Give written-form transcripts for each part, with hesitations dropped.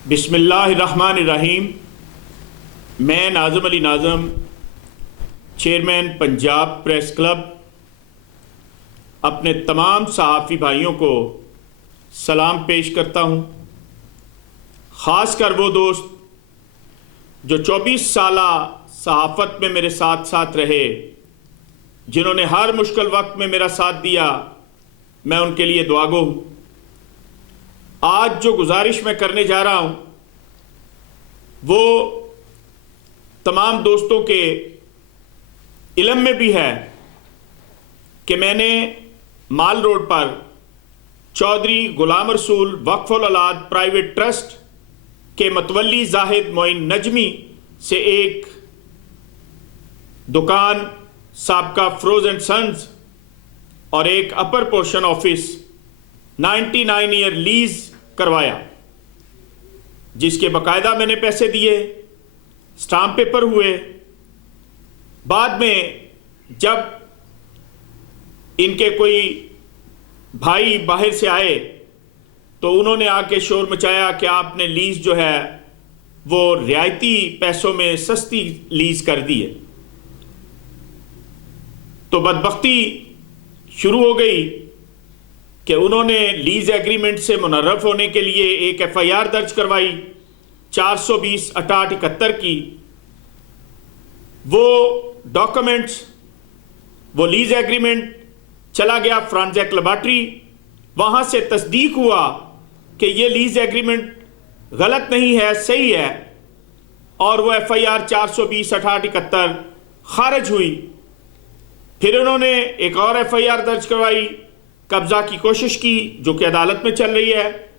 बिस्मिल्लाहिर्रहमानिर्रहीम। मैं Nazam Ali Nazam, chairman Punjab press club, अपने तमाम सहाफ़ी भाइयों को सलाम पेश करता हूँ। ख़ासकर वो दोस्त जो 24 साला सहाफ़त में मेरे साथ साथ रहे, जिन्होंने हर मुश्किल वक्त में मेरा साथ दिया, मैं उनके लिए दुआगो हूँ। आज जो गुजारिश मैं करने जा रहा हूँ वो तमाम दोस्तों के इल्म में भी है कि मैंने माल रोड पर चौधरी गुलाम रसूल वक्फ औलाद प्राइवेट ट्रस्ट के मतवल्ली जाहिद मोइन नजमी से एक दुकान, साबका फ्रोज एंड सन्स और एक upper portion office 99 year lease करवाया, जिसके बकायदा मैंने पैसे दिए, स्टाम्प पेपर हुए। बाद में जब इनके कोई भाई बाहर से आए तो उन्होंने आके शोर मचाया कि आपने लीज जो है वो रियायती पैसों में सस्ती लीज कर दी है। तो बदबख्ती शुरू हो गई कि उन्होंने लीज एग्रीमेंट से मुनर्रफ होने के लिए एक FIR दर्ज करवाई 420/6871 की। वो डॉक्यूमेंट्स, वो लीज एग्रीमेंट चला गया फ्रांजेक लेबॉर्ट्री। वहाँ से तस्दीक हुआ कि ये लीज एग्रीमेंट गलत नहीं है, सही है, और वो FIR 420/6871 खारिज हुई। फिर उन्होंने एक और FIR दर्ज करवाई, कब्जा की कोशिश की, जो कि अदालत में चल रही है।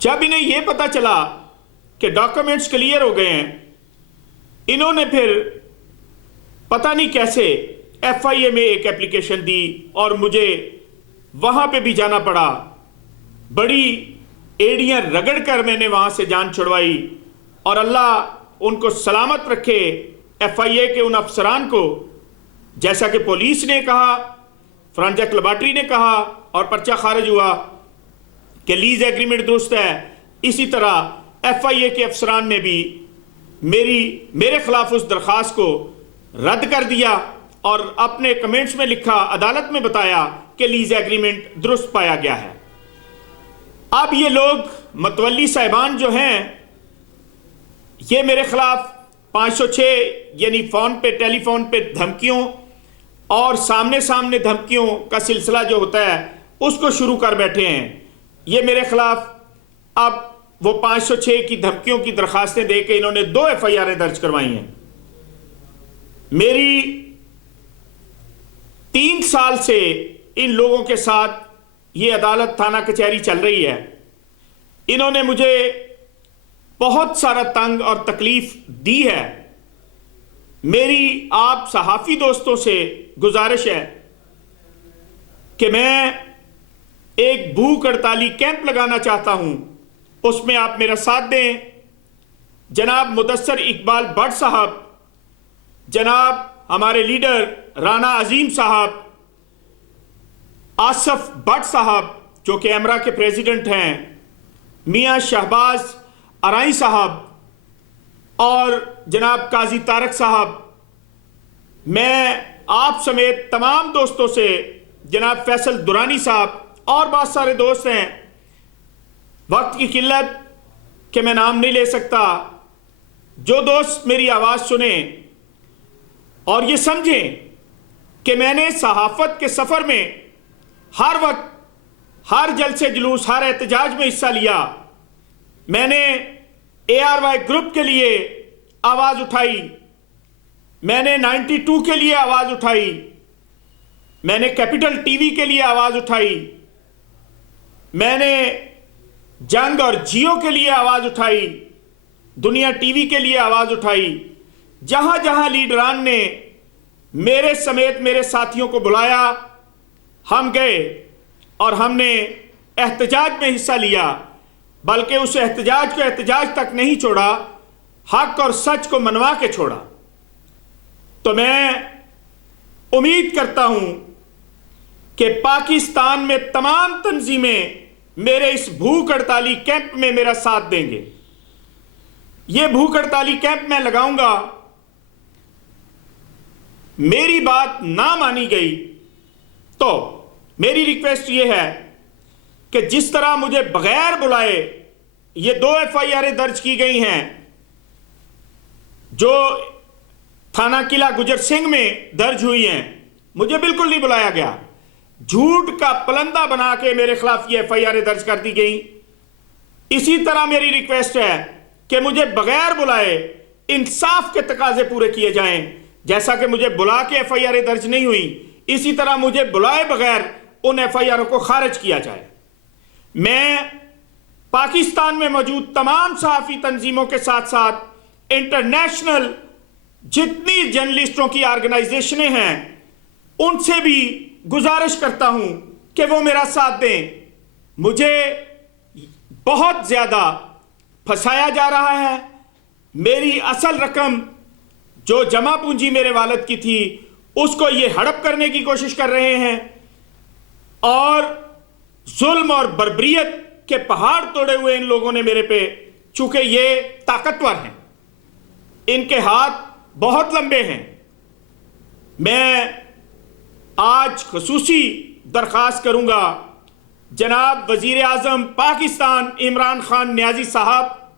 जब इन्हें यह पता चला कि डॉक्यूमेंट्स क्लियर हो गए हैं, इन्होंने फिर पता नहीं कैसे FIA में एक एप्लीकेशन दी और मुझे वहां पे भी जाना पड़ा। बड़ी एड़ियां रगड़ कर मैंने वहां से जान छुड़वाई, और अल्लाह उनको सलामत रखे, FIA के उन अफसरान को। जैसा कि पुलिस ने कहा, फ्रांजेक लेबॉर्ट्री ने कहा और पर्चा खारिज हुआ कि लीज एग्रीमेंट दुरुस्त है, इसी तरह FIA के अफसरान ने भी मेरे खिलाफ उस दरख्वास्त को रद्द कर दिया और अपने कमेंट्स में लिखा, अदालत में बताया कि लीज एग्रीमेंट दुरुस्त पाया गया है। अब ये लोग मतवल्ली साहिबान जो हैं, ये मेरे खिलाफ 506 यानी फोन पे, टेलीफोन पे धमकियों और सामने सामने धमकियों का सिलसिला जो होता है उसको शुरू कर बैठे हैं। ये मेरे खिलाफ अब वो 506 की धमकियों की दरखास्तें दे के इन्होंने 2 FIR दर्ज करवाई हैं। मेरी 3 साल से इन लोगों के साथ ये अदालत थाना कचहरी चल रही है। इन्होंने मुझे बहुत सारा तंग और तकलीफ दी है। मेरी आप सहाफ़ी दोस्तों से गुजारिश है कि मैं एक भूख हड़ताली कैंप लगाना चाहता हूं, उसमें आप मेरा साथ दें। जनाब मुदस्सर इकबाल भट्ट साहब, जनाब हमारे लीडर राना अजीम साहब, आसफ भट्ट साहब जो कि एमरा के प्रेसिडेंट हैं, मियां शहबाज अराई साहब और जनाब काजी तारक साहब, मैं आप समेत तमाम दोस्तों से, जनाब फैसल दुरानी साहब और बहुत सारे दोस्त हैं, वक्त की किल्लत के मैं नाम नहीं ले सकता, जो दोस्त मेरी आवाज़ सुने और ये समझें कि मैंने सहाफ़त के सफ़र में हर वक्त, हर जलसे जुलूस, हर एहतजाज में हिस्सा लिया। मैंने ARY ग्रुप के लिए आवाज़ उठाई, मैंने 92 के लिए आवाज़ उठाई, मैंने कैपिटल TV के लिए आवाज़ उठाई, मैंने जंग और जियो के लिए आवाज़ उठाई, दुनिया TV के लिए आवाज़ उठाई। जहाँ जहाँ लीडरान ने मेरे समेत मेरे साथियों को बुलाया, हम गए और हमने एहतजाज में हिस्सा लिया, बल्कि उस एहतजाज को एहतजाज तक नहीं छोड़ा, हक और सच को मनवा के छोड़ा। तो मैं उम्मीद करता हूं कि पाकिस्तान में तमाम तंजीमें मेरे इस भूख हड़ताली कैंप में मेरा साथ देंगे। यह भूख हड़ताली कैंप मैं लगाऊंगा, मेरी बात ना मानी गई तो मेरी रिक्वेस्ट यह है कि जिस तरह मुझे बगैर बुलाए ये 2 FIR दर्ज की गई हैं, जो थाना किला गुजर सिंह में दर्ज हुई हैं, मुझे बिल्कुल नहीं बुलाया गया। झूठ का पलंदा बना के मेरे खिलाफ ये FIR दर्ज कर दी गई। इसी तरह मेरी रिक्वेस्ट है कि मुझे बगैर बुलाए इंसाफ के तकाजे पूरे किए जाएं। जैसा कि मुझे बुला के FIR दर्ज नहीं हुई, इसी तरह मुझे बुलाए बगैर उन FIR को खारिज किया जाए। मैं पाकिस्तान में मौजूद तमाम सहाफ़ी तंजीमों के साथ साथ इंटरनेशनल जितनी जर्नलिस्टों की ऑर्गेनाइजेशनें हैं उनसे भी गुजारिश करता हूं कि वो मेरा साथ दें। मुझे बहुत ज्यादा फंसाया जा रहा है। मेरी असल रकम जो जमा पूंजी मेरे वालिद की थी उसको ये हड़प करने की कोशिश कर रहे हैं और जुल्म और बर्बरियत के पहाड़ तोड़े हुए इन लोगों ने मेरे पे, चूंकि ये ताकतवर हैं, इनके हाथ बहुत लंबे हैं। मैं आज खसूसी दरख्वास्त करूंगा जनाब वजीर आजम पाकिस्तान इमरान खान नियाजी साहब,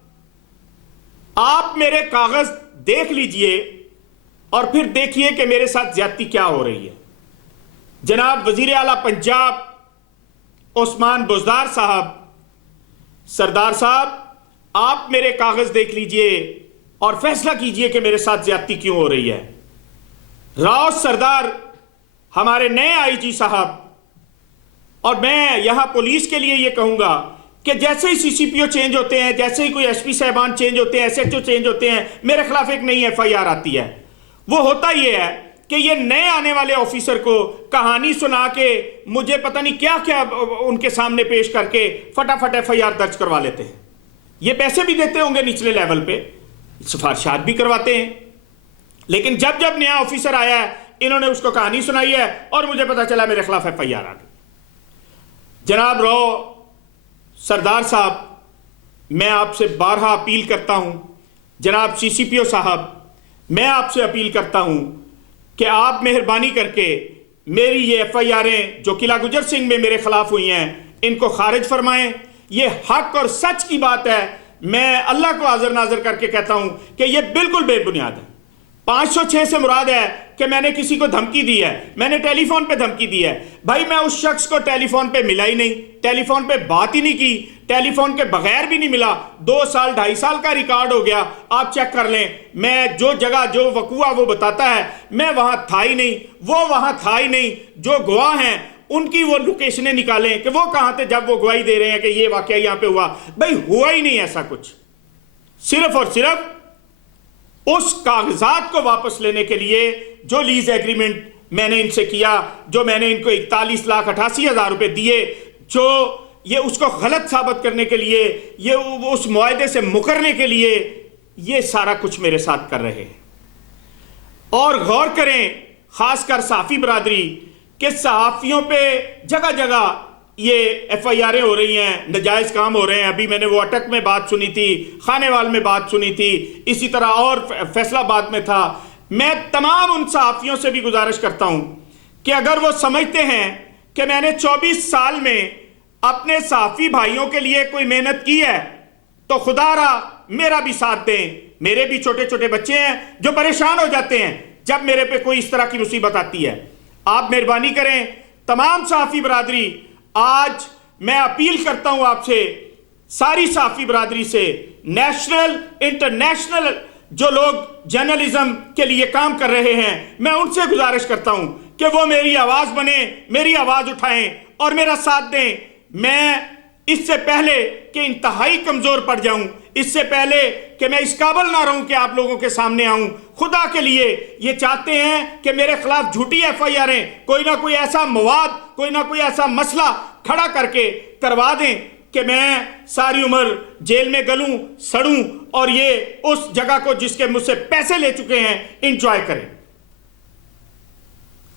आप मेरे कागज देख लीजिए और फिर देखिए कि मेरे साथ ज्यादती क्या हो रही है। जनाब वजीर आला पंजाब उस्मान बुज़दार साहब, सरदार साहब, आप मेरे कागज देख लीजिए और फैसला कीजिए कि मेरे साथ ज्यादती क्यों हो रही है। राव सरदार हमारे नए IG साहब, और मैं यहां पुलिस के लिए यह कहूंगा कि जैसे ही CCPO चेंज होते हैं, जैसे ही कोई SP साहबान चेंज होते हैं, SHO चेंज होते हैं, मेरे खिलाफ एक नई FIR आती है। वो होता यह है कि ये नए आने वाले ऑफिसर को कहानी सुना के मुझे पता नहीं क्या क्या उनके सामने पेश करके फटाफट FIR दर्ज करवा लेते हैं। ये पैसे भी देते होंगे निचले लेवल पे, सिफारिशात भी करवाते हैं, लेकिन जब जब नया ऑफिसर आया है इन्होंने उसको कहानी सुनाई है और मुझे पता चला मेरे खिलाफ FIR आ गई। जनाब राव सरदार साहब, मैं आपसे बारहा अपील करता हूं, जनाब CCPO साहब, मैं आपसे अपील करता हूं कि आप मेहरबानी करके मेरी ये FIRें जो किला गुजर सिंह में मेरे खिलाफ हुई हैं इनको खारिज फरमाएं। ये हक और सच की बात है। मैं अल्लाह को हाजिर नाजिर करके कहता हूं कि ये बिल्कुल बेबुनियाद है। 506 से मुराद है कि मैंने किसी को धमकी दी है, मैंने टेलीफोन पे धमकी दी है। भाई मैं उस शख्स को टेलीफोन पे मिला ही नहीं, टेलीफोन पे बात ही नहीं की, टेलीफोन के बगैर भी नहीं मिला। 2 साल 2.5 साल का रिकॉर्ड हो गया, आप चेक कर लें। मैं जो जगह जो वकूआ वो बताता है, मैं वहां था ही नहीं, वो वहां था ही नहीं। जो गवाह हैं उनकी वो लोकेशनें निकालें कि वो कहां थे जब वो गवाही दे रहे हैं कि ये वाकया यहां पे हुआ। भाई हुआ ही नहीं ऐसा कुछ। सिर्फ और सिर्फ उस कागजात को वापस लेने के लिए जो लीज एग्रीमेंट मैंने इनसे किया, जो मैंने इनको 41,88,000 रुपए दिए, जो ये उसको गलत साबित करने के लिए, ये उस मुआहदे से मुकरने के लिए, ये सारा कुछ मेरे साथ कर रहे हैं। और गौर करें, खासकर सहाफ़ी बरादरी के सहाफ़ियों पे जगह जगह ये FIRें हो रही हैं, नजायज़ काम हो रहे हैं। अभी मैंने वो अटक में बात सुनी थी, खानेवाल में बात सुनी थी, इसी तरह और फैसलाबाद में था। मैं तमाम उन सहाफ़ियों से भी गुजारिश करता हूं कि अगर वो समझते हैं कि मैंने 24 साल में अपने सहाफ़ी भाइयों के लिए कोई मेहनत की है तो खुदारा मेरा भी साथ दें। मेरे भी छोटे छोटे बच्चे हैं जो परेशान हो जाते हैं जब मेरे पे कोई इस तरह की मुसीबत आती है। आप मेहरबानी करें, तमाम सहाफ़ी बरादरी, आज मैं अपील करता हूं आपसे, सारी सहाफ़ी बरादरी से, नेशनल इंटरनेशनल जो लोग जर्नलिज्म के लिए काम कर रहे हैं, मैं उनसे गुजारिश करता हूं कि वो मेरी आवाज बने, मेरी आवाज उठाएं और मेरा साथ दें। मैं इससे पहले कि इंतहाई कमजोर पड़ जाऊं, इससे पहले कि मैं इस काबिल ना रहूं कि आप लोगों के सामने आऊं, खुदा के लिए ये चाहते हैं कि मेरे खिलाफ झूठी FIRें, कोई ना कोई ऐसा मवाद, कोई ना कोई ऐसा मसला खड़ा करके करवा दें कि मैं सारी उम्र जेल में गलूं, सड़ूं और ये उस जगह को जिसके मुझसे पैसे ले चुके हैं इंजॉय करें।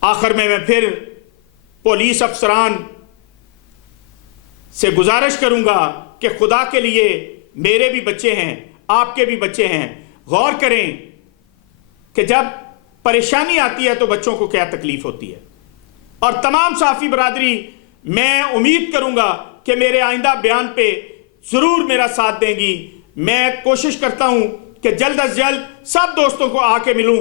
आखिर में मैं फिर पुलिस अफसरान से गुजारिश करूंगा कि खुदा के लिए मेरे भी बच्चे हैं, आपके भी बच्चे हैं, गौर करें कि जब परेशानी आती है तो बच्चों को क्या तकलीफ होती है। और तमाम साफ़ी बरादरी, मैं उम्मीद करूंगा कि मेरे आइंदा बयान पे ज़रूर मेरा साथ देंगी। मैं कोशिश करता हूं कि जल्द अज जल्द सब दोस्तों को आके मिलूं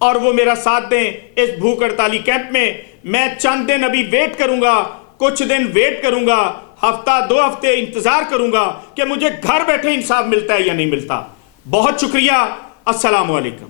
और वो मेरा साथ दें इस भूख हड़ताली कैंप में। मैं चंद दिन अभी वेट करूंगा, कुछ दिन वेट करूंगा, हफ्ता 2 हफ्ते इंतजार करूंगा कि मुझे घर बैठे इंसाफ मिलता है या नहीं मिलता। बहुत शुक्रिया। अस्सलाम वालेकुम।